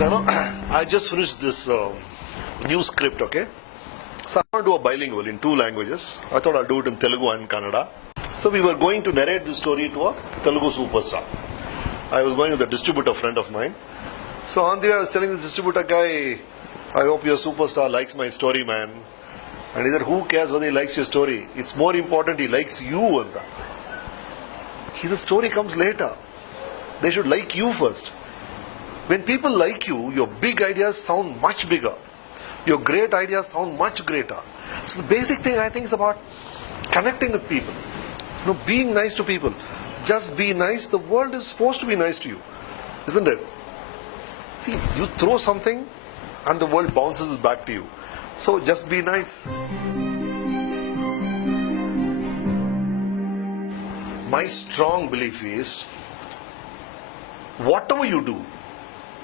I just finished this new script, okay? So I want to do a bilingual in two languages. I thought I'll do it in Telugu and Kannada. So we were going to narrate this story to a Telugu superstar. I was going with a distributor friend of mine. So on the way I was telling this distributor guy, I hope your superstar likes my story, man. And he said, who cares whether he likes your story? It's more important he likes you. His story comes later. They should like you first. When people like you, your big ideas sound much bigger. Your great ideas sound much greater. So the basic thing I think is about connecting with people. Being nice to people. Just be nice. The world is forced to be nice to you. Isn't it? See, you throw something and the world bounces back to you. So just be nice. My strong belief is, whatever you do,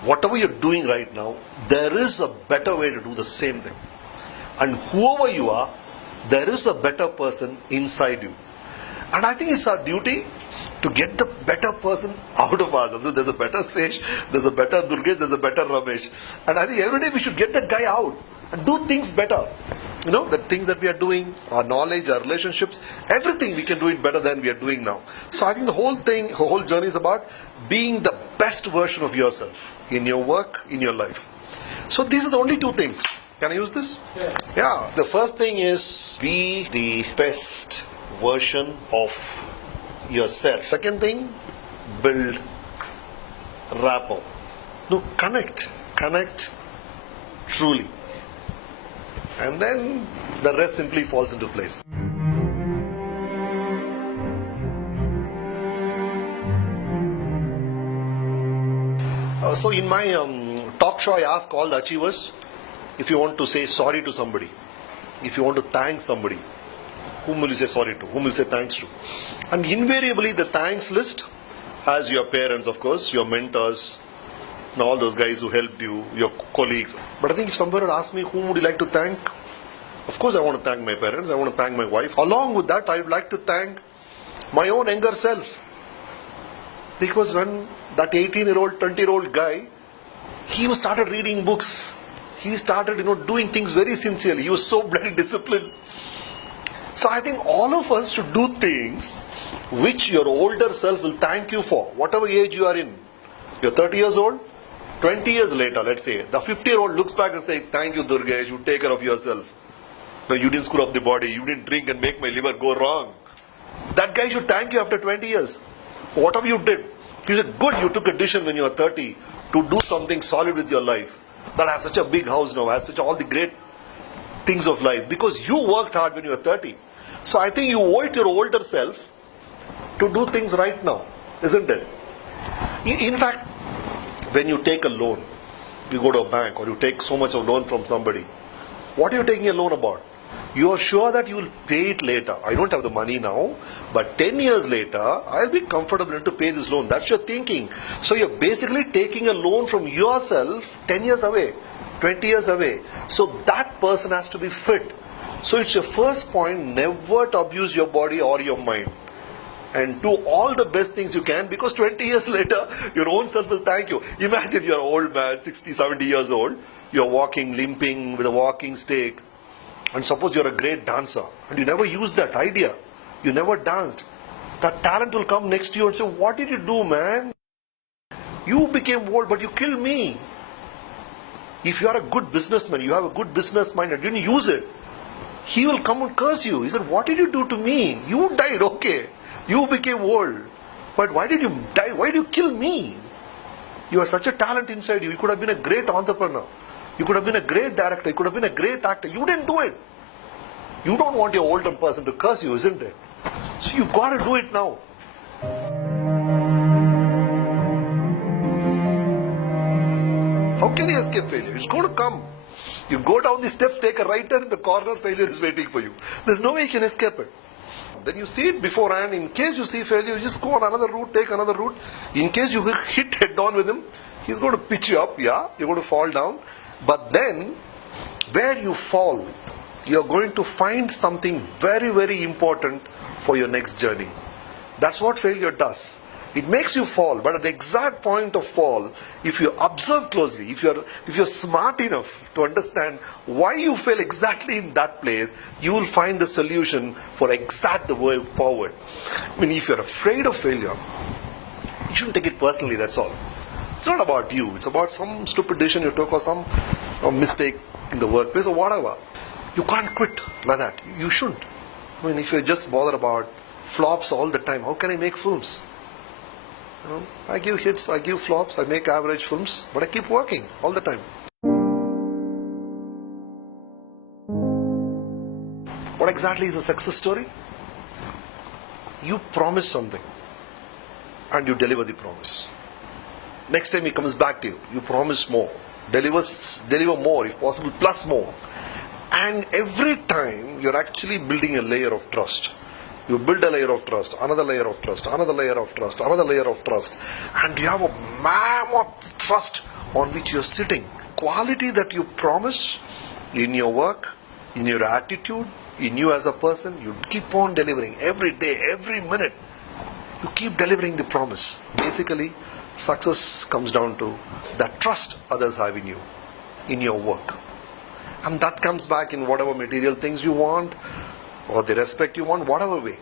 whatever you're doing right now, there is a better way to do the same thing. And whoever you are, there is a better person inside you. And I think it's our duty to get the better person out of ourselves. So there's a better Sesh, there's a better Durgesh, there's a better Ramesh. And I think every day we should get that guy out and do things better. The things that we are doing, our knowledge, our relationships, everything we can do it better than we are doing now. So I think the whole journey is about being the best version of yourself in your work, in your life. So these are the only two things. Can I use this? Yeah. The first thing is be the best version of yourself. Second thing, build rapport. Connect truly. And then the rest simply falls into place. So in my talk show, I ask all the achievers, if you want to say sorry to somebody, if you want to thank somebody, whom will you say sorry to? Whom will you say thanks to? And invariably the thanks list has your parents, of course, your mentors, and all those guys who helped you, your colleagues. But I think if somebody would ask me, whom would you like to thank? Of course I want to thank my parents, I want to thank my wife. Along with that, I would like to thank my own younger self. Because when that 18-year-old, 20-year-old guy, he started reading books. He started, doing things very sincerely. He was so bloody disciplined. So I think all of us should do things which your older self will thank you for, whatever age you are in. You're 30 years old, 20 years later, let's say, the 50-year-old looks back and says, thank you, Durgesh, you take care of yourself. No, you didn't screw up the body, you didn't drink and make my liver go wrong. That guy should thank you after 20 years. Whatever you did, he said, good, you took a decision when you were 30 to do something solid with your life. That I have such a big house now, I have all the great things of life, because you worked hard when you were 30. So I think you owe it to your older self to do things right now, isn't it? In fact, when you take a loan, you go to a bank or you take so much of loan from somebody, what are you taking a loan about? You are sure that you will pay it later. I don't have the money now, but 10 years later, I'll be comfortable to pay this loan. That's your thinking. So you're basically taking a loan from yourself 10 years away, 20 years away. So that person has to be fit. So it's your first point, never to abuse your body or your mind. And do all the best things you can, because 20 years later, your own self will thank you. Imagine you're an old man, 60, 70 years old. You're walking, limping with a walking stick. And suppose you're a great dancer and you never used that idea. You never danced. That talent will come next to you and say, what did you do, man? You became old, but you killed me. If you are a good businessman, you have a good business mind and you didn't use it, he will come and curse you. He said, what did you do to me? You died, okay. You became old. But why did you die? Why did you kill me? You had such a talent inside you. You could have been a great entrepreneur. You could have been a great director. You could have been a great actor. You didn't do it. You don't want your older person to curse you, isn't it? So you got to do it now. How can you escape failure? It's going to come. You go down the steps, take a right turn, in the corner, failure is waiting for you. There's no way you can escape it. Then you see it beforehand. In case you see failure, you just go on another route, take another route. In case you hit head on with him, he's going to pitch you up, you're going to fall down. But then, where you fall, you're going to find something very, very important for your next journey. That's what failure does. It makes you fall, but at the exact point of fall, if you observe closely, if you're smart enough to understand why you fell exactly in that place, you will find the solution for exact the way forward. I mean, if you're afraid of failure, you shouldn't take it personally, that's all. It's not about you, it's about some stupid decision you took or some mistake in the workplace or whatever. You can't quit like that. You shouldn't. I mean, if you're just bothered about flops all the time, how can I make films? I give hits, I give flops, I make average films, but I keep working all the time. What exactly is a success story? You promise something and you deliver the promise. Next time he comes back to you, you promise more, deliver more if possible, plus more. And every time you're actually building a layer of trust. You build a layer of trust, another layer of trust, another layer of trust, another layer of trust, and you have a mammoth trust on which you're sitting. Quality that you promise in your work, in your attitude, in you as a person, you keep on delivering every day, every minute. You keep delivering the promise. Basically, success comes down to that trust others have in you, in your work. And that comes back in whatever material things you want, or the respect you want, whatever way.